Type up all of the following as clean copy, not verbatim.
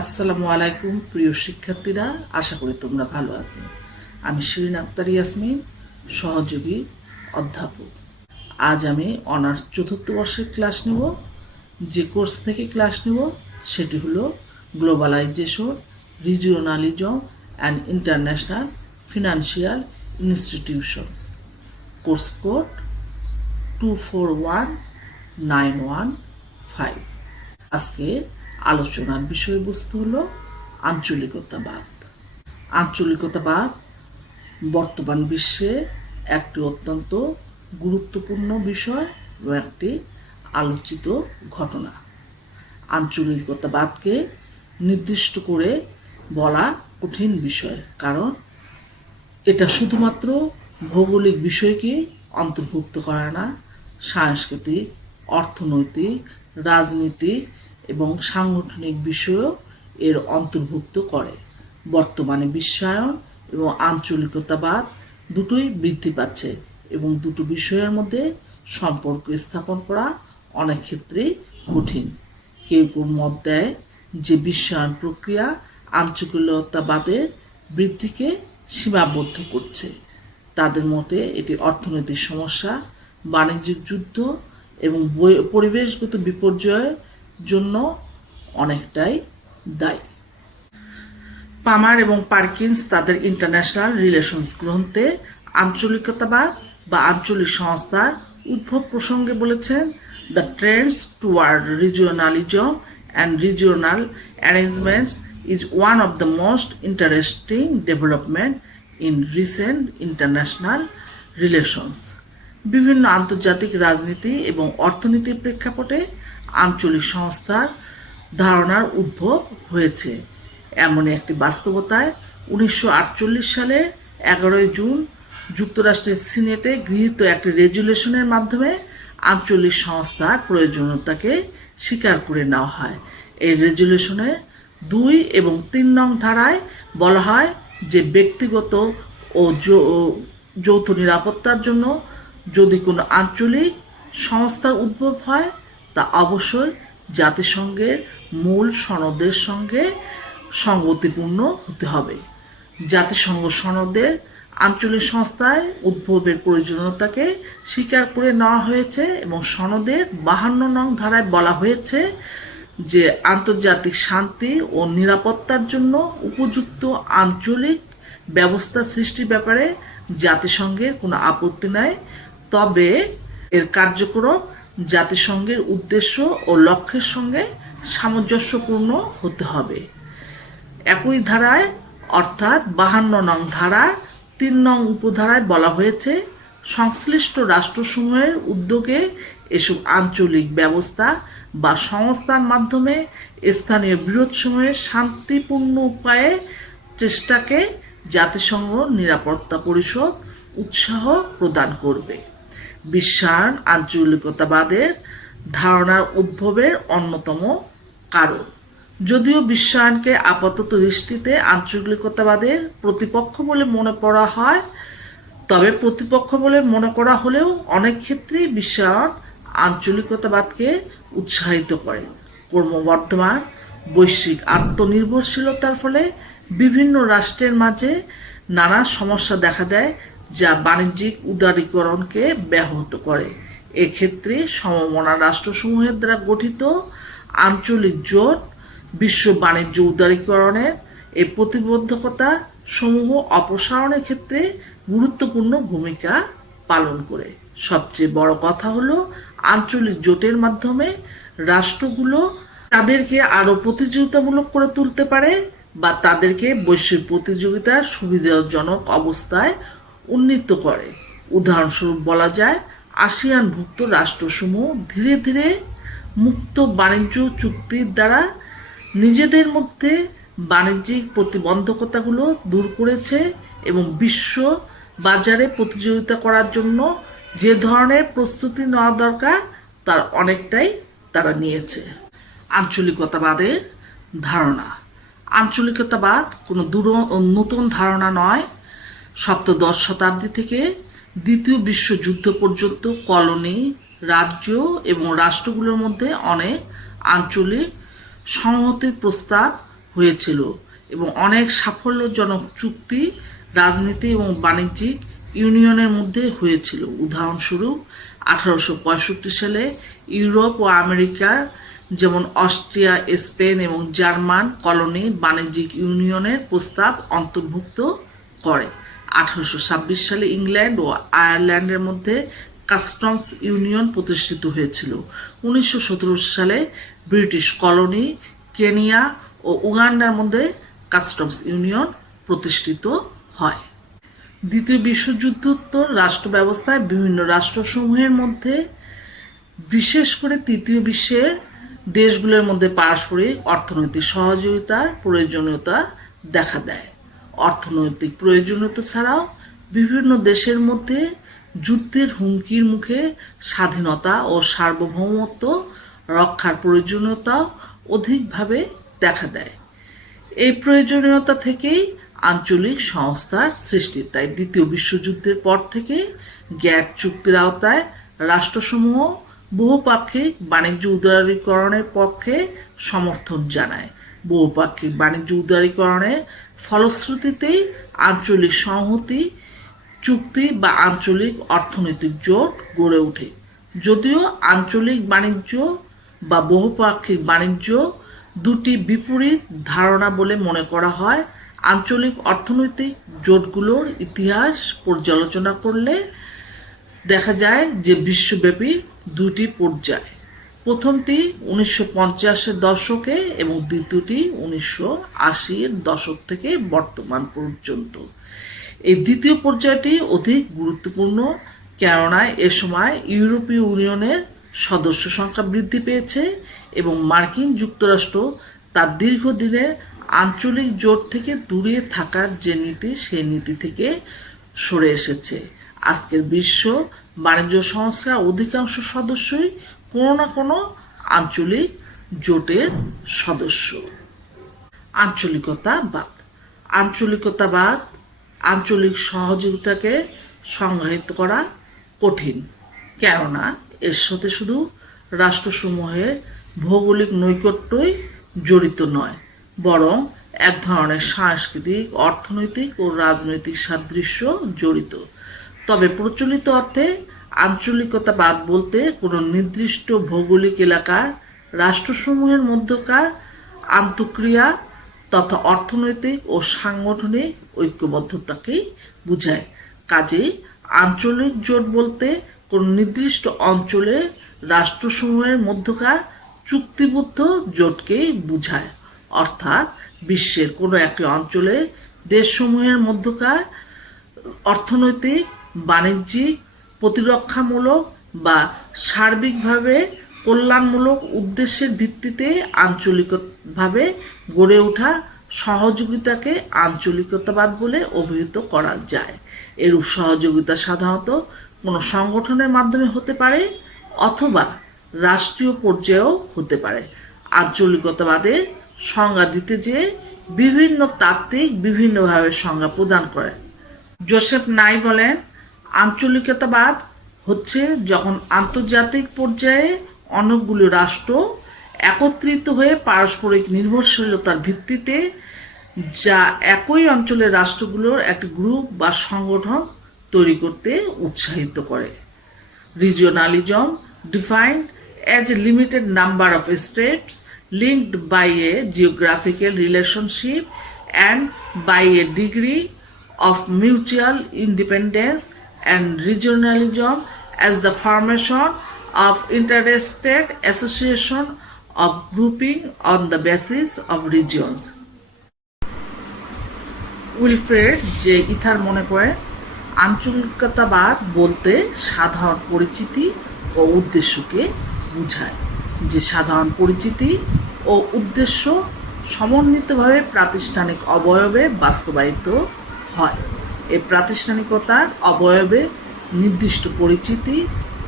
আসসালামু আলাইকুম প্রিয় শিক্ষার্থীরা, আশা করি তোমরা ভালো আছো। আমি শিরিন আক্তার ইয়াসমিন, সহযোগী অধ্যাপক। আজ আমি অনার্স চতুর্থ বর্ষের ক্লাস নেব। যে কোর্স থেকে ক্লাস নেব সেটি হলো globalisation, regionalism and international financial institutions. Course code 241915। আজকে আলোচনার বিষয়বস্তু হলো আঞ্চলিকতাবাদ। আঞ্চলিকতাবাদ বর্তমান বিশ্বে একটি অত্যন্ত গুরুত্বপূর্ণ বিষয় এবং একটি আলোচিত ঘটনা। আঞ্চলিকতাবাদকে নির্দিষ্ট করে বলা কঠিন বিষয়, কারণ এটা শুধুমাত্র ভৌগোলিক বিষয়কে অন্তর্ভুক্ত করে না, সাংস্কৃতিক, অর্থনৈতিক, রাজনীতিক এবং সাংগঠনিক বিষয়ও এর অন্তর্ভুক্ত করে। বর্তমানে বিশ্বায়ন এবং আঞ্চলিকতাবাদ দুটোই বৃদ্ধি পাচ্ছে এবং দুটো বিষয়ের মধ্যে সম্পর্ক স্থাপন করা অনেক ক্ষেত্রেই কঠিন। কেউ কেউ মত দেয় যে বিশ্বায়ন প্রক্রিয়া আঞ্চলিকতাবাদের বৃদ্ধিকে সীমাবদ্ধ করছে। তাদের মতে এটি অর্থনৈতিক সমস্যা, বাণিজ্যিক যুদ্ধ এবং পরিবেশগত বিপর্যয়ের জন্য অনেকটাই দায়ী। পামার এবং পার্কিন্স তাদের ইন্টারন্যাশনাল রিলেশনস গ্রন্থে আঞ্চলিকতাবাদ বা আঞ্চলিক সংস্থার উদ্ভব প্রসঙ্গে বলেছেন, the trends toward regionalism and regional arrangements is one of the most interesting development in recent international relations. বিভিন্ন আন্তর্জাতিক রাজনীতি এবং অর্থনীতির প্রেক্ষাপটে আঞ্চলিক সংস্থার ধারণার উদ্ভব হয়েছে। এমনই একটি বাস্তবতায় 1948 সালের 11 জুন যুক্তরাষ্ট্রের সিনেটে গৃহীত একটি রেজুলেশনের মাধ্যমে আঞ্চলিক সংস্থার প্রয়োজনীয়তাকে স্বীকার করে নেওয়া হয়। এই রেজুলেশনে 2 এবং 3 নং ধারায় বলা হয় যে ব্যক্তিগত ও যৌথ নিরাপত্তার জন্য যদি কোনো আঞ্চলিক সংস্থার উদ্ভব হয় তা অবশ্যই জাতিসংঘের মূল সনদের সঙ্গে সঙ্গতিপূর্ণ হতে হবে। জাতিসংঘ সনদের আঞ্চলিক সংস্থায় উদ্ভবের প্রয়োজনীয়তাকে স্বীকার করে নেওয়া হয়েছে এবং সনদের 52 নং ধারায় বলা হয়েছে যে আন্তর্জাতিক শান্তি ও নিরাপত্তার জন্য উপযুক্ত আঞ্চলিক ব্যবস্থা সৃষ্টির ব্যাপারে জাতিসংঘের কোনো আপত্তি নাই, তবে এর কার্যক্রম জাতিসংঘের উদ্দেশ্য ও লক্ষ্যের সঙ্গে সামঞ্জস্যপূর্ণ হতে হবে। একই ধারায় অর্থাৎ 52 নং ধারা 3 নং উপধারায় বলা হয়েছে, সংশ্লিষ্ট রাষ্ট্রসমূহের উদ্যোগে এসব আঞ্চলিক ব্যবস্থা বা সংস্থার মাধ্যমে স্থানীয় বিরোধসমূহের শান্তিপূর্ণ উপায়ে চেষ্টাকে জাতিসংঘ নিরাপত্তা পরিষদ উৎসাহ প্রদান করবে। বিশ্বায়ন আঞ্চলিকতাবাদের ধারণার উদ্ভবের অন্যতম কারণ। যদিও বিশ্বায়নকে আপাতত দৃষ্টিতে আঞ্চলিকতাবাদের প্রতিপক্ষ বলে মনে করা হয়, তবে প্রতিপক্ষ বলে মনে করা হলেও অনেক ক্ষেত্রেই বিশ্বায়ন আঞ্চলিকতাবাদকে উৎসাহিত করে। ক্রমবর্ধমান বৈশ্বিক আত্মনির্ভরশীলতার ফলে বিভিন্ন রাষ্ট্রের মাঝে নানা সমস্যা দেখা দেয়, যা বাণিজ্যিক উদারীকরণকে ব্যাহত করে। এক্ষেত্রে সমমনা রাষ্ট্রসমূহের দ্বারা গঠিত আঞ্চলিক জোট বিশ্ব বাণিজ্য উদারীকরণের এই প্রতিবন্ধকতা সমূহ অপসারণের ক্ষেত্রে গুরুত্বপূর্ণ ভূমিকা পালন করে। সবচেয়ে বড় কথা হলো, আঞ্চলিক জোটের মাধ্যমে রাষ্ট্রগুলো তাদেরকে আরো প্রতিযোগিতামূলক করে তুলতে পারে বা তাদেরকে বৈশ্বিক প্রতিযোগিতার সুবিধাজনক অবস্থায় উন্নীত করে। উদাহরণস্বরূপ বলা যায়, আসিয়ানভুক্ত রাষ্ট্রসমূহ ধীরে ধীরে মুক্ত বাণিজ্য চুক্তির দ্বারা নিজেদের মধ্যে বাণিজ্যিক প্রতিবন্ধকতাগুলো দূর করেছে এবং বিশ্ব বাজারে প্রতিযোগিতা করার জন্য যে ধরনের প্রস্তুতি নেওয়া দরকার তার অনেকটাই তারা নিয়েছে। আঞ্চলিকতাবাদের ধারণা। আঞ্চলিকতাবাদ কোনো নতুন ধারণা নয়। সপ্তদশ শতাব্দী থেকে দ্বিতীয় বিশ্বযুদ্ধ পর্যন্ত কলোনি, রাজ্য এবং রাষ্ট্রগুলোর মধ্যে অনেক আঞ্চলিক সংহতির প্রস্তাব হয়েছিল এবং অনেক সাফল্যজনক চুক্তি রাজনীতি এবং বাণিজ্যিক ইউনিয়নের মধ্যে হয়েছিল। উদাহরণস্বরূপ 1865 সালে ইউরোপ ও আমেরিকার যেমন অস্ট্রিয়া, স্পেন এবং জার্মান কলোনি বাণিজ্যিক ইউনিয়নের প্রস্তাব অন্তর্ভুক্ত করে। 1826 সালে ইংল্যান্ড ও আয়ারল্যান্ডের মধ্যে কাস্টমস ইউনিয়ন প্রতিষ্ঠিত হয়েছিল। 1917 সালে ব্রিটিশ কলোনি কেনিয়া ও উগান্ডার মধ্যে কাস্টমস ইউনিয়ন প্রতিষ্ঠিত হয়। দ্বিতীয় বিশ্বযুদ্ধোত্তর রাষ্ট্র ব্যবস্থায় বিভিন্ন রাষ্ট্রসমূহের মধ্যে, বিশেষ করে তৃতীয় বিশ্বের দেশগুলোর মধ্যে পারস্পরিক অর্থনৈতিক সহযোগিতার প্রয়োজনীয়তা দেখা দেয়। অর্থনৈতিক প্রয়োজনীয়তা ছাড়াও বিভিন্ন দেশের মধ্যে যুদ্ধের হুমকির মুখে স্বাধীনতা ও সার্বভৌমত্ব রক্ষার প্রয়োজনীয়তা অধিকভাবে দেখা দেয়। এই প্রয়োজনীয়তা থেকেই আঞ্চলিক সংস্থার সৃষ্টি। তাই দ্বিতীয় বিশ্বযুদ্ধের পর থেকে গ্যাট চুক্তির আওতায় রাষ্ট্রসমূহ বহুপাক্ষিক বাণিজ্য উদারীকরণের পক্ষে সমর্থন জানায়। বহুপাক্ষিক বাণিজ্য উদারীকরণের ফলশ্রুতিতেই আঞ্চলিক সংহতি চুক্তি বা আঞ্চলিক অর্থনৈতিক জোট গড়ে ওঠে। যদিও আঞ্চলিক বাণিজ্য বা বহুপাক্ষিক বাণিজ্য দুটি বিপরীত ধারণা বলে মনে করা হয়, আঞ্চলিক অর্থনৈতিক জোটগুলোর ইতিহাস পর্যালোচনা করলে দেখা যায় যে বিশ্বব্যাপী দুটি পর্যায়। প্রথমটি 1950-এর দশকে এবং দ্বিতীয়টি 1980-এর দশক থেকে বর্তমান পর্যন্ত। এই দ্বিতীয় পর্যায়টি অধিক গুরুত্বপূর্ণ, কেননা এ সময় ইউরোপীয় ইউনিয়নের সদস্য সংখ্যা বৃদ্ধি পেয়েছে এবং মার্কিন যুক্তরাষ্ট্র তার দীর্ঘদিনের আঞ্চলিক জোট থেকে দূরে থাকার যে নীতি, সেই নীতি থেকে সরে এসেছে। আজকের বিশ্ব বাণিজ্য সংস্থার অধিকাংশ সদস্যই কোনো না কোনো আঞ্চলিক জোটের সদস্য। আঞ্চলিকতাবাদ। আঞ্চলিকতাবাদ আঞ্চলিক সহযোগিতাকে সংজ্ঞায়িত করা কঠিন, কেননা এর সাথে শুধু রাষ্ট্রসমূহের ভৌগোলিক নৈকট্যই জড়িত নয়, বরং এক ধরনের সাংস্কৃতিক, অর্থনৈতিক ও রাজনৈতিক সাদৃশ্য জড়িত। তবে প্রচলিত অর্থে আঞ্চলিকতাবাদ বলতে কোনো নির্দিষ্ট ভৌগোলিক এলাকার রাষ্ট্রসমূহের মধ্যকার আন্তঃক্রিয়া তথা অর্থনৈতিক ও সাংগঠনিক ঐক্যবদ্ধতাকেই বোঝায়। কাজেই আঞ্চলিক জোট বলতে কোনো নির্দিষ্ট অঞ্চলের রাষ্ট্রসমূহের মধ্যকার চুক্তিবদ্ধ জোটকেই বোঝায়, অর্থাৎ বিশ্বের কোনো একটি অঞ্চলের দেশসমূহের মধ্যকার অর্থনৈতিক, বাণিজ্যিক, প্রতিরক্ষামূলক বা সার্বিকভাবে কল্যাণমূলক উদ্দেশ্যের ভিত্তিতে আঞ্চলিকভাবে গড়ে ওঠা সহযোগিতাকে আঞ্চলিকতাবাদ বলে অভিহিত করা যায়। এরূপ সহযোগিতা সাধারণত কোনো সংগঠনের মাধ্যমে হতে পারে অথবা রাষ্ট্রীয় পর্যায়েও হতে পারে। আঞ্চলিকতাবাদের সংজ্ঞা দিতে যেয়ে বিভিন্ন তাত্ত্বিক বিভিন্নভাবে সংজ্ঞা প্রদান করেন। জোসেফ নাই বলেন, আঞ্চলিকতাবাদ হচ্ছে যখন আন্তর্জাতিক পর্যায়ে অনেকগুলো রাষ্ট্র একত্রিত হয়ে পারস্পরিক নির্ভরশীলতার ভিত্তিতে যা একই অঞ্চলের রাষ্ট্রগুলোর একটি গ্রুপ বা সংগঠন তৈরি করতে উৎসাহিত করে। রিজিওনালিজম defined as a limited number of states linked by a geographical relationship and by a degree of mutual independence, and regionalism as the formation of interstate association of grouping on the basis of regions. Wilfred J ইথার মনে করেন, আঞ্চলিকতাবাদ বলতে সাধারণ পরিচিতি ও উদ্দেশ্যকে বোঝায়, যে সাধারণ পরিচিতি ও উদ্দেশ্য সমন্বিতভাবে প্রাতিষ্ঠানিক অবয়বে বাস্তবায়িত হয়। এই প্রাতিষ্ঠানিকতার অবয়বে নির্দিষ্ট পরিচিতি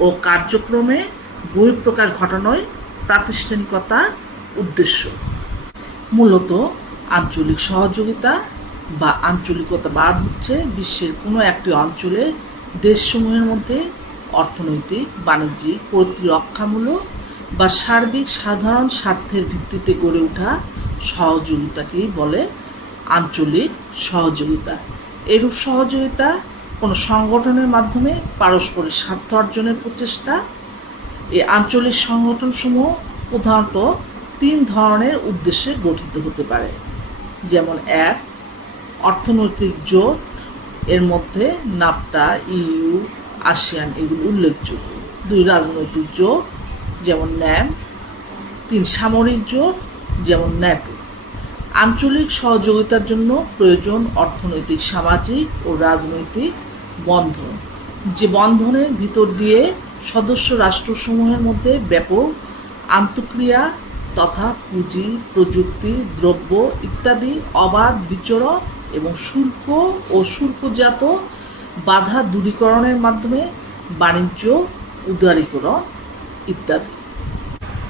ও কার্যক্রমে বহিঃপ্রকাশ ঘটানোই প্রাতিষ্ঠানিকতার উদ্দেশ্য। মূলত আঞ্চলিক সহযোগিতা বা আঞ্চলিকতাবাদ হচ্ছে বিশ্বের কোনো একটি অঞ্চলে দেশসমূহের মধ্যে অর্থনৈতিক, বাণিজ্যিক, প্রতিরক্ষামূলক বা সার্বিক সাধারণ স্বার্থের ভিত্তিতে গড়ে ওঠা সহযোগিতাকেই বলে আঞ্চলিক সহযোগিতা। এরূপ সহযোগিতা কোনো সংগঠনের মাধ্যমে পারস্পরিক স্বার্থ অর্জনের প্রচেষ্টা। এই আঞ্চলিক সংগঠনসমূহ প্রধানত 3 ধরনের উদ্দেশ্যে গঠিত হতে পারে। যেমন 1, অর্থনৈতিক জোট, এর মধ্যে নাফটা, ইইউ, আসিয়ান এগুলো উল্লেখযোগ্য। 2, রাজনৈতিক জোট যেমন ন্যাম। 3, সামরিক জোট যেমন ন্যাটো। আঞ্চলিক সহযোগিতার জন্য প্রয়োজন অর্থনৈতিক, সামাজিক ও রাজনৈতিক বন্ধন, যে বন্ধনের ভিতর দিয়ে সদস্য রাষ্ট্রসমূহের মধ্যে ব্যাপক আন্তঃক্রিয়া তথা পুঁজি, প্রযুক্তি, দ্রব্য ইত্যাদি অবাধ বিচরণ এবং শুল্ক ও শুল্কজাত বাধা দূরীকরণের মাধ্যমে বাণিজ্য উদারীকরণ ইত্যাদি।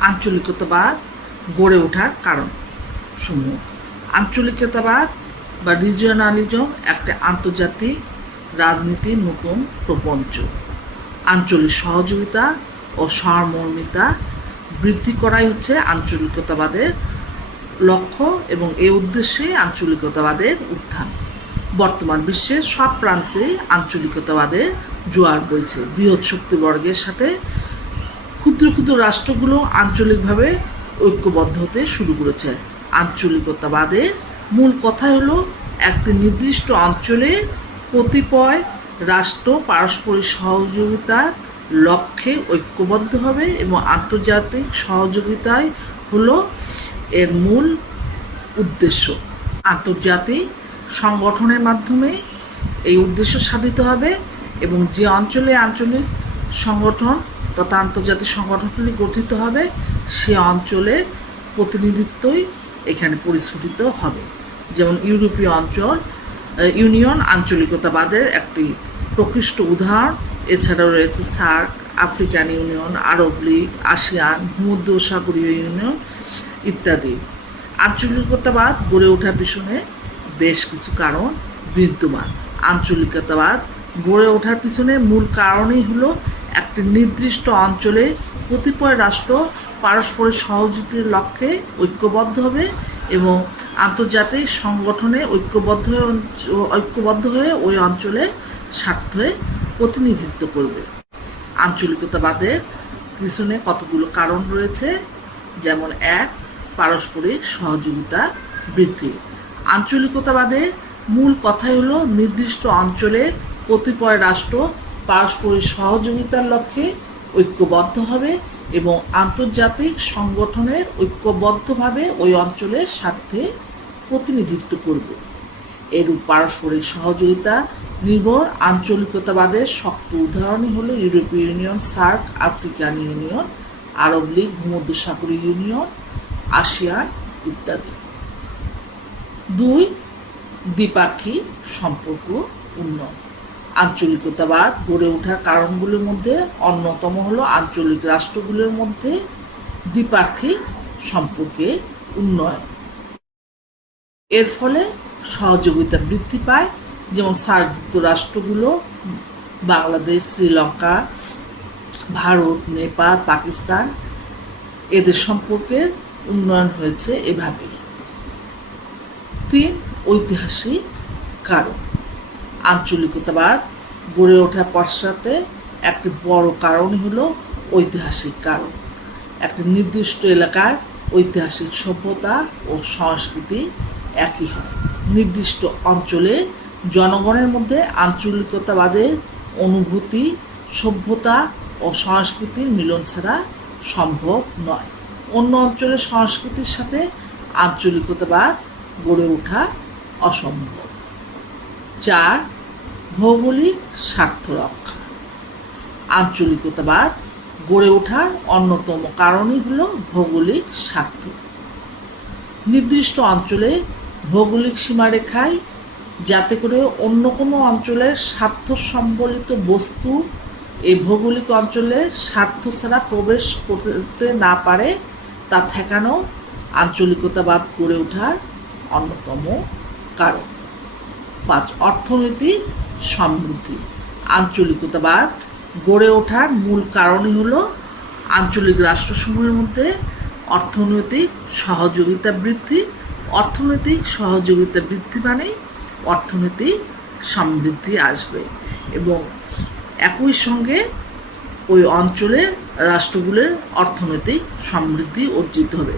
আঞ্চলিকতাবাদ গড়ে ওঠার কারণ সমূহ। আঞ্চলিকতাবাদ বা রিজিওনালিজম একটা আন্তর্জাতিক রাজনীতির নতুন প্রপঞ্চ। আঞ্চলিক সহযোগিতা ও সহমর্মিতা বৃদ্ধি করাই হচ্ছে আঞ্চলিকতাবাদের লক্ষ্য এবং এই উদ্দেশ্যে আঞ্চলিকতাবাদের উত্থান। বর্তমান বিশ্বের সব প্রান্তে আঞ্চলিকতাবাদের জোয়ার বইছে। বৃহৎ শক্তিবর্গের সাথে ক্ষুদ্র ক্ষুদ্র রাষ্ট্রগুলো আঞ্চলিকভাবে ঐক্যবদ্ধ হতে শুরু করেছে। আঞ্চলিকতাবাদের মূল কথা হলো একটি নির্দিষ্ট অঞ্চলে কতিপয় রাষ্ট্র পারস্পরিক সহযোগিতার লক্ষ্যে ঐক্যবদ্ধ হবে এবং আন্তর্জাতিক সহযোগিতাই হলো এর মূল উদ্দেশ্য। আন্তর্জাতিক সংগঠনের মাধ্যমে এই উদ্দেশ্য সাধিত হবে এবং যে অঞ্চলে আঞ্চলিক সংগঠন তথা আন্তর্জাতিক সংগঠনগুলি গঠিত হবে সে অঞ্চলের প্রতিনিধিত্বই এখানে পরিস্ফুটিত হবে। যেমন ইউরোপীয় ইউনিয়ন আঞ্চলিকতাবাদের একটি প্রকৃষ্ট উদাহরণ। এছাড়াও রয়েছে সার্ক, আফ্রিকান ইউনিয়ন, আরব লীগ, আসিয়ান, ভূমধ্যসাগরীয় ইউনিয়ন ইত্যাদি। আঞ্চলিকতাবাদ গড়ে ওঠার পিছনে বেশ কিছু কারণ বিদ্যমান। আঞ্চলিকতাবাদ গড়ে ওঠার পিছনে মূল কারণই হলো একটি নির্দিষ্ট অঞ্চলে কতিপয় রাষ্ট্র পারস্পরিক সহযোগিতার লক্ষ্যে ঐক্যবদ্ধ হবে এবং আন্তর্জাতিক সংগঠনে ঐক্যবদ্ধ হয়ে ওই অঞ্চলের স্বার্থে প্রতিনিধিত্ব করবে। আঞ্চলিকতাবাদের পিছনে কতগুলো কারণ রয়েছে। যেমন 1, পারস্পরিক সহযোগিতা বৃদ্ধি। আঞ্চলিকতাবাদের মূল কথাই হলো নির্দিষ্ট অঞ্চলের কতিপয় রাষ্ট্র পারস্পরিক সহযোগিতার লক্ষ্যে ঐক্যবদ্ধ হবে এবং আন্তর্জাতিক সংগঠনের ঐক্যবদ্ধভাবে ওই অঞ্চলের স্বার্থে প্রতিনিধিত্ব করবে। এরূপ পারস্পরিক সহযোগিতা নির্ভর আঞ্চলিকতাবাদের শক্ত উদাহরণই হলো ইউরোপীয় ইউনিয়ন, সার্ক, আফ্রিকান ইউনিয়ন, আরব লীগ, ভূমধ্যসাগরীয় ইউনিয়ন, আসিয়ান ইত্যাদি। 2, দ্বিপাক্ষিক সম্পর্ক উন্নয়ন। আঞ্চলিকতাবাদ গড়ে ওঠার কারণগুলোর মধ্যে অন্যতম হলো আঞ্চলিক রাষ্ট্রগুলোর মধ্যে দ্বিপাক্ষিক সম্পর্কে উন্নয়ন। এর ফলে সহযোগিতা বৃদ্ধি পায়। যেমন সার্কভুক্ত রাষ্ট্রগুলো বাংলাদেশ, শ্রীলঙ্কা, ভারত, নেপাল, পাকিস্তান এদের সম্পর্কের উন্নয়ন হয়েছে এভাবেই। 3, ঐতিহাসিক কারণ। আঞ্চলিকতাবাদ গড়ে ওঠার পশ্চাতে একটি বড় কারণই হলো ঐতিহাসিক কারণ। একটি নির্দিষ্ট এলাকার ঐতিহাসিক সভ্যতা ও সংস্কৃতি একই হয়। নির্দিষ্ট অঞ্চলে জনগণের মধ্যে আঞ্চলিকতাবাদের অনুভূতি, সভ্যতা ও সংস্কৃতির মিলন ছাড়া সম্ভব নয়। অন্য অঞ্চলের সংস্কৃতির সাথে আঞ্চলিকতাবাদ গড়ে ওঠা অসম্ভব। 4, ভৌগোলিক স্বার্থ রক্ষা। আঞ্চলিকতাবাদ গড়ে ওঠার অন্যতম কারণই হলো ভৌগোলিক স্বার্থ। নির্দিষ্ট অঞ্চলে ভৌগোলিক সীমারেখায় যাতে করে অন্য কোনো অঞ্চলের স্বার্থ সম্বলিত বস্তু এই ভৌগোলিক অঞ্চলের স্বার্থ ছাড়া প্রবেশ করতে না পারে তা ঠেকানো আঞ্চলিকতাবাদ গড়ে ওঠার অন্যতম কারণ। 5, অর্থনৈতিক সমৃদ্ধি। আঞ্চলিকতাবাদ গড়ে ওঠার মূল কারণই হলো আঞ্চলিক রাষ্ট্রসমূহের মধ্যে অর্থনৈতিক সহযোগিতা বৃদ্ধি অর্থনৈতিক সহযোগিতা বৃদ্ধি মানেই অর্থনৈতিক সমৃদ্ধি আসবে এবং একই সঙ্গে ওই অঞ্চলের রাষ্ট্রগুলোর অর্থনৈতিক সমৃদ্ধি অর্জিত হবে।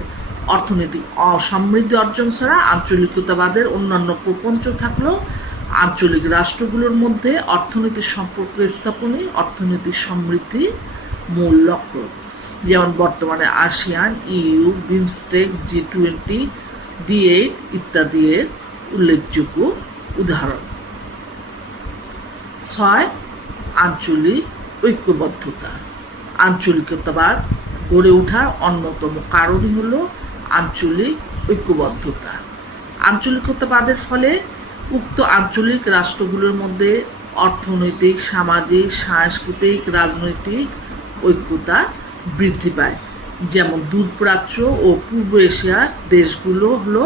অর্থনৈতিক সমৃদ্ধি অর্জন ছাড়া আঞ্চলিকতাবাদের অন্যান্য প্রপঞ্চ থাকলেও আঞ্চলিক রাষ্ট্রগুলোর মধ্যে অর্থনৈতিক সম্পর্ক স্থাপনই অর্থনৈতিক সমৃদ্ধির মূল লক্ষ্য। যেমন বর্তমানে ASEAN, EU, BIMSTEC, G20, D8 ইত্যাদি এর উল্লেখযোগ্য উদাহরণ। 6. আঞ্চলিক ঐক্যবদ্ধতা। আঞ্চলিকতাবাদ গড়ে ওঠার অন্যতম কারণই হল আঞ্চলিক ঐক্যবদ্ধতা। আঞ্চলিকতাবাদের ফলে উক্ত আঞ্চলিক রাষ্ট্রগুলোর মধ্যে অর্থনৈতিক, সামাজিক, সাংস্কৃতিক, রাজনৈতিক ঐক্যতা বৃদ্ধি পায়। যেমন দূরপ্রাচ্য ও পূর্ব এশিয়ার দেশগুলো হলো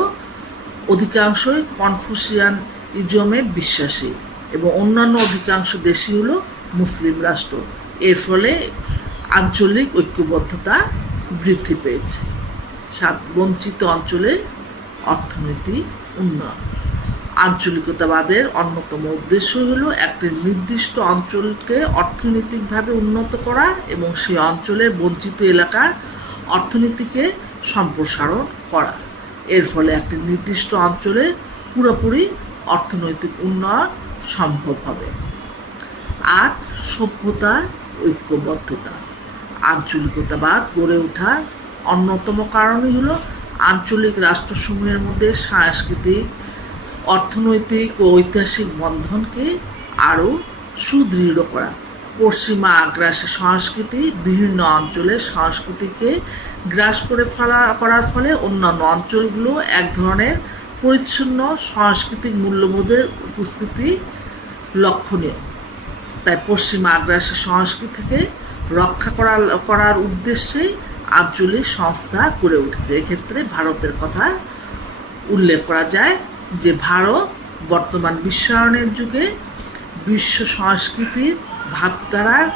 অধিকাংশই কনফুসিয়ানিজমে বিশ্বাসী এবং অন্যান্য অধিকাংশ দেশই হলো মুসলিম রাষ্ট্র। এর ফলে আঞ্চলিক ঐক্যবদ্ধতা বৃদ্ধি পেয়েছে। 7. বঞ্চিত অঞ্চলের অর্থনৈতিক উন্নয়ন। আঞ্চলিকতাবাদের অন্যতম উদ্দেশ্য হলো একটি নির্দিষ্ট অঞ্চলকে অর্থনৈতিকভাবে উন্নত করা এবং সেই অঞ্চলের বঞ্চিত এলাকার অর্থনীতিকে সম্প্রসারণ করা। এর ফলে একটি নির্দিষ্ট অঞ্চলের পুরোপুরি অর্থনৈতিক উন্নয়ন সম্ভব হবে। 8. সভ্যতার ঐক্যবদ্ধতা। আঞ্চলিকতাবাদ গড়ে ওঠার অন্যতম কারণই হলো আঞ্চলিক রাষ্ট্রসমূহের মধ্যে সাংস্কৃতিক, অর্থনৈতিক ও ঐতিহাসিক বন্ধনকে আরও সুদৃঢ় করা। পশ্চিমা আগ্রাসী সংস্কৃতি বিভিন্ন অঞ্চলের সংস্কৃতিকে গ্রাস করার ফলে অন্যান্য অঞ্চলগুলো এক ধরনের পরিচ্ছন্ন সাংস্কৃতিক মূল্যবোধের উপস্থিতি লক্ষণীয়। তাই পশ্চিমা আগ্রাসী সংস্কৃতিকে রক্ষা করার উদ্দেশ্যেই আঞ্চলিক সংস্থা গড়ে উঠেছে। এক্ষেত্রে ভারতের কথা উল্লেখ করা যায় যে ভারত বর্তমান বিশ্বায়নের যুগে বিশ্ব সংস্কৃতির ভাবধারার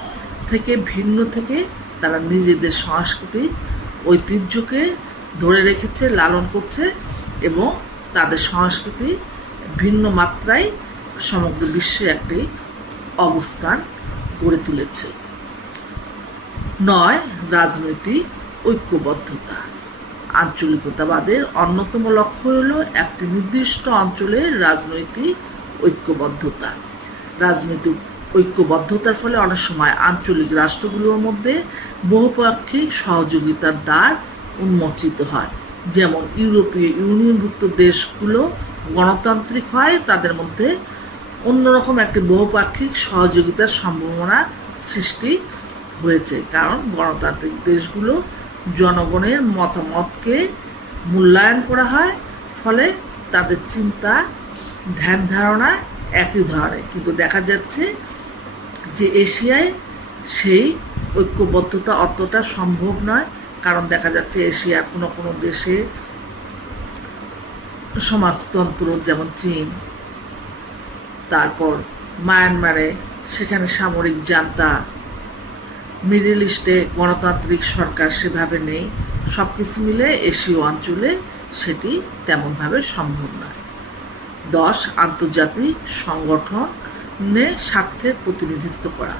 থেকে ভিন্ন থেকে তারা নিজেদের সংস্কৃতির ঐতিহ্যকে ধরে রেখেছে, লালন করছে এবং তাদের সংস্কৃতি ভিন্ন মাত্রায় সমগ্র বিশ্বে একটি অবস্থান গড়ে তুলেছে। 9. রাজনৈতিক ঐক্যবদ্ধতা। আঞ্চলিকতাবাদের অন্যতম লক্ষ্য হল একটি নির্দিষ্ট অঞ্চলের রাজনৈতিক ঐক্যবদ্ধতা। রাজনৈতিক ঐক্যবদ্ধতার ফলে অনেক সময় আঞ্চলিক রাষ্ট্রগুলোর মধ্যে বহুপাক্ষিক সহযোগিতার দ্বার উন্মোচিত হয়। যেমন ইউরোপীয় ইউনিয়নভুক্ত দেশগুলো গণতান্ত্রিক হয়, তাদের মধ্যে অন্যরকম একটি বহুপাক্ষিক সহযোগিতার সম্ভাবনা সৃষ্টি হয়েছে, কারণ গণতান্ত্রিক দেশগুলো জনগণের মতামতকে মূল্যায়ন করা হয়, ফলে তাদের চিন্তা, ধ্যান ধারণা একই ধরনের। কিন্তু দেখা যাচ্ছে যে এশিয়ায় সেই ঐক্যবদ্ধতা অতটা সম্ভব নয়, কারণ দেখা যাচ্ছে এশিয়ার কোনো কোনো দেশে সমাজতন্ত্র, যেমন চীন, তারপর মায়ানমারে সেখানে সামরিক জান্তা, মিডল ইস্টে গণতান্ত্রিক সরকার সেভাবে নেই। সব কিছু মিলে এশীয় অঞ্চলে সেটি তেমনভাবে সম্ভব নয়। 10. আন্তর্জাতিক সংগঠনে স্বার্থের প্রতিনিধিত্ব করা।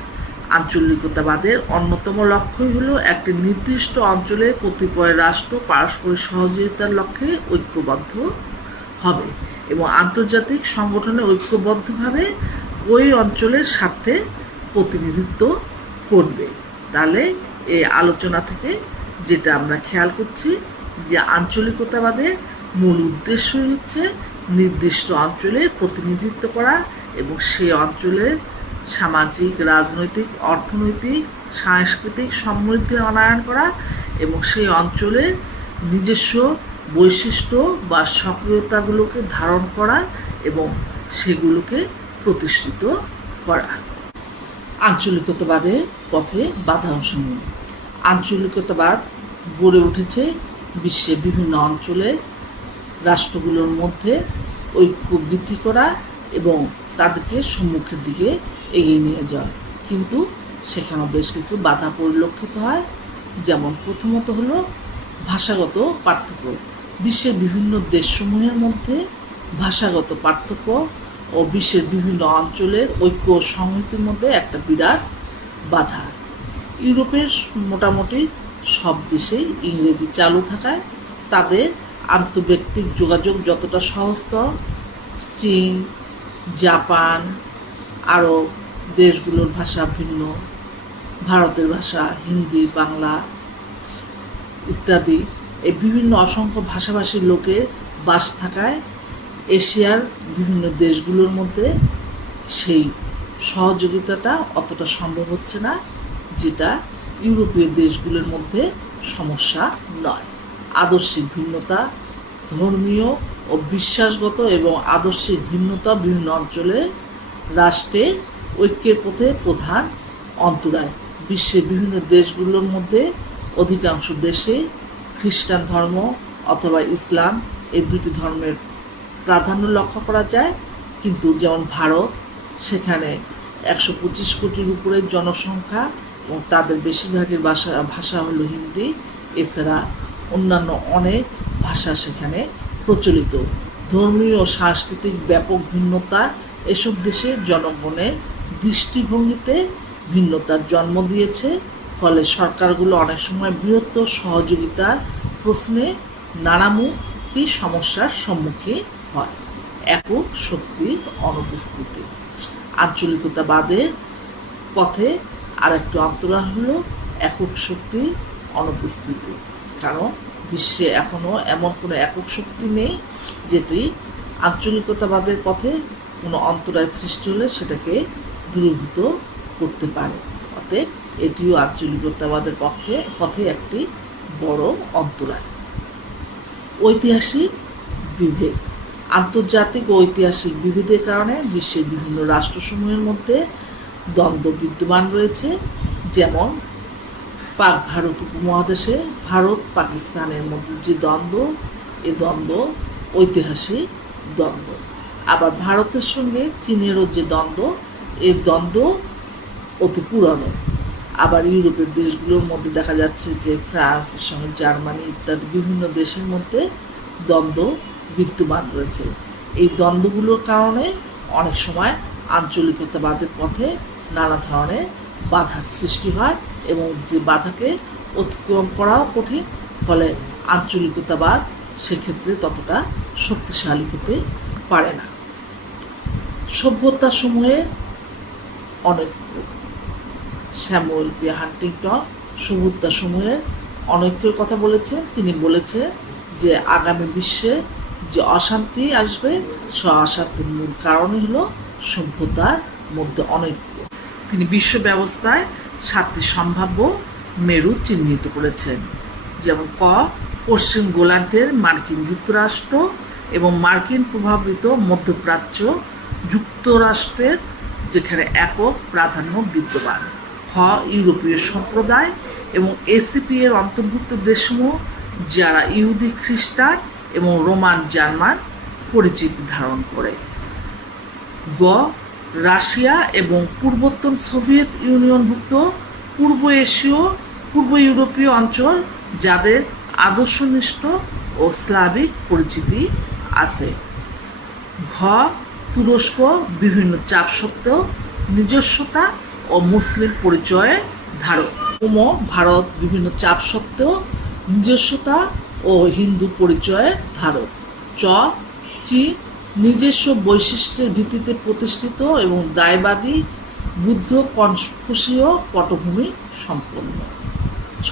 আঞ্চলিকতাবাদের অন্যতম লক্ষ্যই হলো একটি নির্দিষ্ট অঞ্চলের কতিপয় রাষ্ট্র পারস্পরিক সহযোগিতার লক্ষ্যে ঐক্যবদ্ধ হবে এবং আন্তর্জাতিক সংগঠনে ঐক্যবদ্ধভাবে ওই অঞ্চলের স্বার্থের প্রতিনিধিত্ব করবে। তাহলে এই আলোচনা থেকে যেটা আমরা খেয়াল করছি যে আঞ্চলিকতাবাদের মূল উদ্দেশ্যই হচ্ছে নির্দিষ্ট অঞ্চলের প্রতিনিধিত্ব করা এবং সেই অঞ্চলের সামাজিক, রাজনৈতিক, অর্থনৈতিক, সাংস্কৃতিক সমৃদ্ধি আনয়ন করা এবং সেই অঞ্চলের নিজস্ব বৈশিষ্ট্য বা সক্রিয়তাগুলোকে ধারণ করা এবং সেগুলোকে প্রতিষ্ঠিত করা। আঞ্চলিকতাবাদের পথে বাধাসমূহ। আঞ্চলিকতাবাদ গড়ে উঠেছে বিশ্বের বিভিন্ন অঞ্চলের রাষ্ট্রগুলোর মধ্যে ঐক্য বৃদ্ধি করা এবং তাদেরকে সম্মুখের দিকে এগিয়ে নিয়ে যাওয়া, কিন্তু সেখানেও বেশ কিছু বাধা পরিলক্ষিত হয়। যেমন প্রথমত হলো ভাষাগত পার্থক্য। বিশ্বের বিভিন্ন দেশসমূহের মধ্যে ভাষাগত পার্থক্য ও বিশ্বের বিভিন্ন অঞ্চলের ঐক্য ও সংহতির মধ্যে একটা বিরাট বাধা। ইউরোপের মোটামুটি সব দেশেই ইংরেজি চালু থাকায় তাদের আন্তর্ব্যক্তিক যোগাযোগ যতটা সহজতর, চীন, জাপান, আরব দেশগুলোর ভাষা ভিন্ন, ভারতের ভাষা হিন্দি, বাংলা ইত্যাদি এই বিভিন্ন অসংখ্য ভাষাভাষীর লোকের বাস থাকায় এশিয়ার বিভিন্ন দেশগুলোর মধ্যে সেই সহযোগিতাটা অতটা সম্ভব হচ্ছে না, যেটা ইউরোপীয় দেশগুলোর মধ্যে সমস্যা নয়। আদর্শিক ভিন্নতা, ধর্মীয় ও বিশ্বাসগত এবং আদর্শিক ভিন্নতা বিভিন্ন অঞ্চলের রাষ্ট্রের ঐক্যের পথে প্রধান অন্তরায়। বিশ্বের বিভিন্ন দেশগুলোর মধ্যে অধিকাংশ দেশে খ্রিস্টান ধর্ম অথবা ইসলাম এই দুটি ধর্মের প্রাধান্য লক্ষ্য করা যায়, কিন্তু যেমন ভারত, সেখানে 125 কোটির উপরে জনসংখ্যা এবং তাদের বেশিরভাগের ভাষা হলো হিন্দি। এছাড়া অন্যান্য অনেক ভাষা সেখানে প্রচলিত। ধর্মীয় ও সাংস্কৃতিক ব্যাপক ভিন্নতা এসব দেশে জনগণের দৃষ্টিভঙ্গিতে ভিন্নতার জন্ম দিয়েছে। ফলে সরকারগুলো অনেক সময় বৃহত্তর সহযোগিতার প্রশ্নে নানামুখী সমস্যার সম্মুখীন হয়। একক শক্তির অনুপস্থিতি। আঞ্চলিকতাবাদের পথে আরেকটি অন্তরায় হলো একক শক্তির অনুপস্থিতি। কারণ বিশ্বে এখনও এমন কোনো একক শক্তি নেই যেটি আঞ্চলিকতাবাদের পথে কোনো অন্তরায় সৃষ্টি হলে সেটাকে দূরীভূত করতে পারে। অতএব এটিও আঞ্চলিকতাবাদের পথে একটি বড় অন্তরায়। ঐতিহাসিক বিভেদ। আন্তর্জাতিক ও ঐতিহাসিক বিভেদের কারণে বিশ্বের বিভিন্ন রাষ্ট্রসমূহের মধ্যে দ্বন্দ্ব বিদ্যমান রয়েছে। যেমন পাক ভারত উপমহাদেশে ভারত পাকিস্তানের মধ্যে যে দ্বন্দ্ব, এ দ্বন্দ্ব ঐতিহাসিক দ্বন্দ্ব। আবার ভারতের সঙ্গে চীনেরও যে দ্বন্দ্ব, এ দ্বন্দ্ব অতি পুরানো। আবার ইউরোপের দেশগুলোর মধ্যে দেখা যাচ্ছে যে ফ্রান্সের সঙ্গে জার্মানি ইত্যাদি বিভিন্ন দেশের মধ্যে দ্বন্দ্ব বিদ্যমান রয়েছে। এই দ্বন্দ্বগুলোর কারণে অনেক সময় আঞ্চলিকতাবাদের পথে নানা ধরনের বাধার সৃষ্টি হয় এবং যে বাধাকে অতিক্রম করাও কঠিন। ফলে আঞ্চলিকতাবাদ সেক্ষেত্রে ততটা শক্তিশালী হতে পারে না। সভ্যতাসমূহে অনৈক্য। স্যামুয়েল পি হান্টিংটন সভ্যতাসমূহের অনৈক্যের কথা বলেছেন। তিনি বলেছেন যে আগামী বিশ্বে যে অশান্তি আসবে, সে অশান্তির মূল কারণই হলো সভ্যতার মধ্যে অনৈক্য। তিনি বিশ্ব ব্যবস্থায় 7টি সম্ভাব্য মেরু চিহ্নিত করেছেন। যেমন ক, পশ্চিম গোলার্ধের মার্কিন যুক্তরাষ্ট্র এবং মার্কিন প্রভাবিত মধ্যপ্রাচ্য, যুক্তরাষ্ট্রের যেখানে একক প্রাধান্য বিদ্যমান। খ, ইউরোপীয় সম্প্রদায় এবং এসিপি এর অন্তর্ভুক্ত দেশসমূহ যারা ইহুদি, খ্রিস্টান এবং রোমান জার্মান পরিচিতি ধারণ করে। গ, রাশিয়া এবং পূর্বোত্তর সোভিয়েত ইউনিয়নভুক্ত পূর্ব এশীয়, পূর্ব ইউরোপীয় অঞ্চল যাদের আদর্শনিষ্ঠ ও স্লাভিক পরিচিতি আছে। ঘ, তুরস্ক বিভিন্ন চাপ সত্ত্বেও নিজস্বতা ও মুসলিম পরিচয়ের ধারক। ভারত বিভিন্ন চাপ সত্ত্বেও নিজস্বতা ও হিন্দু পরিচয়ের ধারক। চ, চীন নিজস্ব বৈশিষ্ট্যের ভিত্তিতে প্রতিষ্ঠিত এবং দায়বাদী বুদ্ধ কনফুসীয় পটভূমি সম্পন্ন। ছ,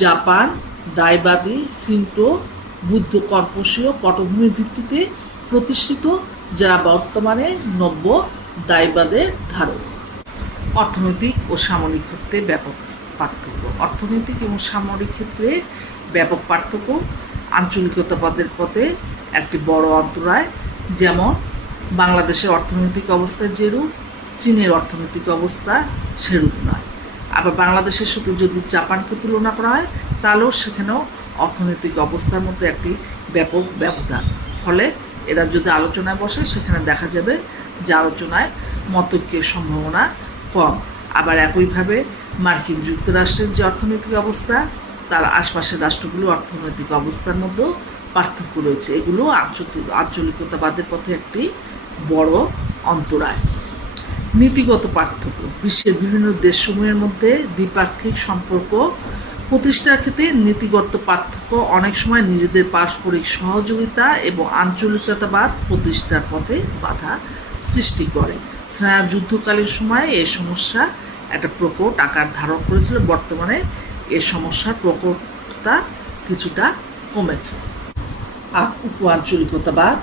জাপান দায়বাদী শিন্টো বুদ্ধ কনফুসীয় পটভূমির ভিত্তিতে প্রতিষ্ঠিত, যারা বর্তমানে নব্য দায়বাদের ধারক। অর্থনৈতিক ও সামরিক ক্ষেত্রে ব্যাপক পার্থক্য। অর্থনৈতিক এবং সামরিক ক্ষেত্রে ব্যাপক পার্থক্য আঞ্চলিকতাবাদের পথে একটি বড় অন্তরায়। যেমন বাংলাদেশের অর্থনৈতিক অবস্থা যেরূপ, চীনের অর্থনৈতিক অবস্থা সেরূপ নয়। আবার বাংলাদেশের সাথে যদি জাপানকে তুলনা করা হয়, তাহলেও সেখানেও অর্থনৈতিক অবস্থার মধ্যে একটি ব্যাপক ব্যবধান। ফলে এরা যদি আলোচনায় বসে, সেখানে দেখা যাবে যে আলোচনায় মতৈক্যের সম্ভাবনা কম। আবার একইভাবে মার্কিন যুক্তরাষ্ট্রের যে অর্থনৈতিক অবস্থা, তার আশপাশের রাষ্ট্রগুলো অর্থনৈতিক অবস্থার মধ্যেও পার্থক্য রয়েছে। এগুলো আঞ্চলিকতাবাদের পথে একটি বড় অন্তরায়। নীতিগত পার্থক্য, বিশ্বের বিভিন্ন দেশসমূহের মধ্যে দ্বিপাক্ষিক সম্পর্ক প্রতিষ্ঠার ক্ষেত্রে নীতিগত পার্থক্য অনেক সময় নিজেদের পারস্পরিক সহযোগিতা এবং আঞ্চলিকতাবাদ প্রতিষ্ঠার পথে বাধা সৃষ্টি করে। স্নায়ু যুদ্ধকালীন সময়ে এই সমস্যা একটা প্রকট আকার ধারণ করেছিল। বর্তমানে এই সমস্যার প্রকটতা কিছুটা কমেছে। আর উপ আঞ্চলিকতাবাদ,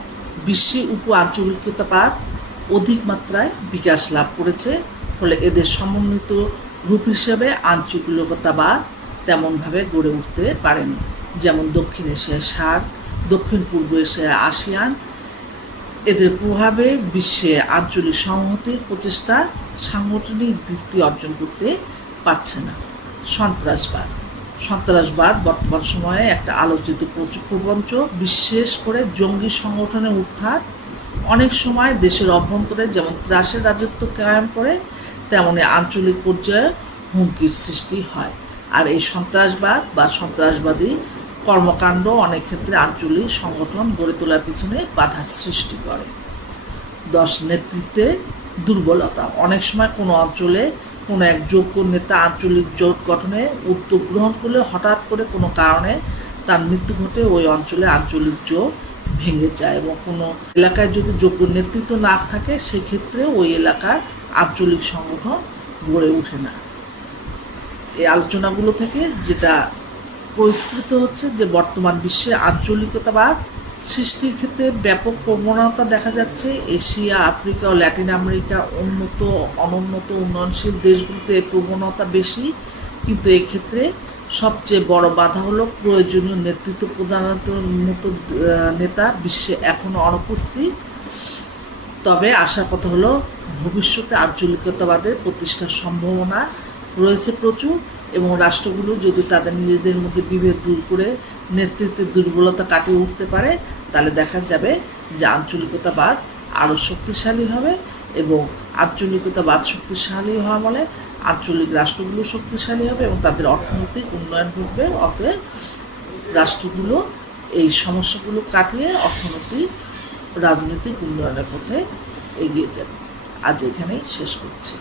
বিশ্বে উপ আঞ্চলিকতাবাদ অধিক মাত্রায় বিকাশ লাভ করেছে, ফলে এদের সমন্বিত রূপ হিসেবে আঞ্চলিকতাবাদ তেমনভাবে গড়ে উঠতে পারেনি। যেমন দক্ষিণ এশিয়ায় সার্ক, দক্ষিণ পূর্ব এশিয়ায় আসিয়ান। এদের প্রভাবে বিশ্বে আঞ্চলিক সংহতির প্রচেষ্টা সাংগঠনিক ভিত্তি অর্জন করতে পারছে না। সন্ত্রাসবাদ বর্তমান সময়ে একটা আলোচিত প্রপঞ্চ। বিশেষ করে জঙ্গি সংগঠনের উত্থান অনেক সময় দেশের অভ্যন্তরে যেমন ত্রাসের রাজত্ব কায়েম করে, তেমনি আঞ্চলিক পর্যায়ে হুমকির সৃষ্টি হয়। আর এই সন্ত্রাসবাদ বা সন্ত্রাসবাদী কর্মকাণ্ড অনেক ক্ষেত্রে আঞ্চলিক সংগঠন গড়ে তোলার পিছনে বাধার সৃষ্টি করে। 10 নেতৃত্বে দুর্বলতা, অনেক সময় কোনো অঞ্চলে কোনো এক যোগ্য নেতা আঞ্চলিক জোট গঠনে উদ্যোগ গ্রহণ করলে হঠাৎ করে কোনো কারণে তার মৃত্যু ঘটে, ওই অঞ্চলে আঞ্চলিক জোট ভেঙে যায় এবং কোনো এলাকায় যদি যোগ্য নেতৃত্ব না থাকে সেক্ষেত্রে ওই এলাকার আঞ্চলিক সংগঠন গড়ে ওঠে না। এই আলোচনাগুলো থেকে যেটা পরিস্ফুট হচ্ছে যে বর্তমান বিশ্বে আঞ্চলিকতাবাদ সৃষ্টির ক্ষেত্রে ব্যাপক প্রবণতা দেখা যাচ্ছে। এশিয়া, আফ্রিকা ও ল্যাটিন আমেরিকা অনুন্নত উন্নয়নশীল দেশগুলোতে এই প্রবণতা বেশি, কিন্তু এক্ষেত্রে সবচেয়ে বড় বাধা হলো প্রয়োজনীয় নেতৃত্ব প্রদানের মতো নেতা বিশ্বে এখনও অনুপস্থিত। তবে আশার কথা হলো ভবিষ্যতে আঞ্চলিকতাবাদের প্রতিষ্ঠার সম্ভাবনা রয়েছে প্রচুর, এবং রাষ্ট্রগুলো যদি তাদের নিজেদের মধ্যে বিভেদ দূর করে নেতৃত্বের দুর্বলতা কাটিয়ে উঠতে পারে, তাহলে দেখা যাবে যে আঞ্চলিকতাবাদ আরও শক্তিশালী হবে, এবং আঞ্চলিকতাবাদ শক্তিশালী হওয়া মানে আঞ্চলিক রাষ্ট্রগুলো শক্তিশালী হবে এবং তাদের অর্থনৈতিক উন্নয়ন ঘটবে। অতএব রাষ্ট্রগুলো এই সমস্যাগুলো কাটিয়ে অর্থনৈতিক রাজনৈতিক উন্নয়নের পথে এগিয়ে যাবে। আজ এখানেই শেষ করছি।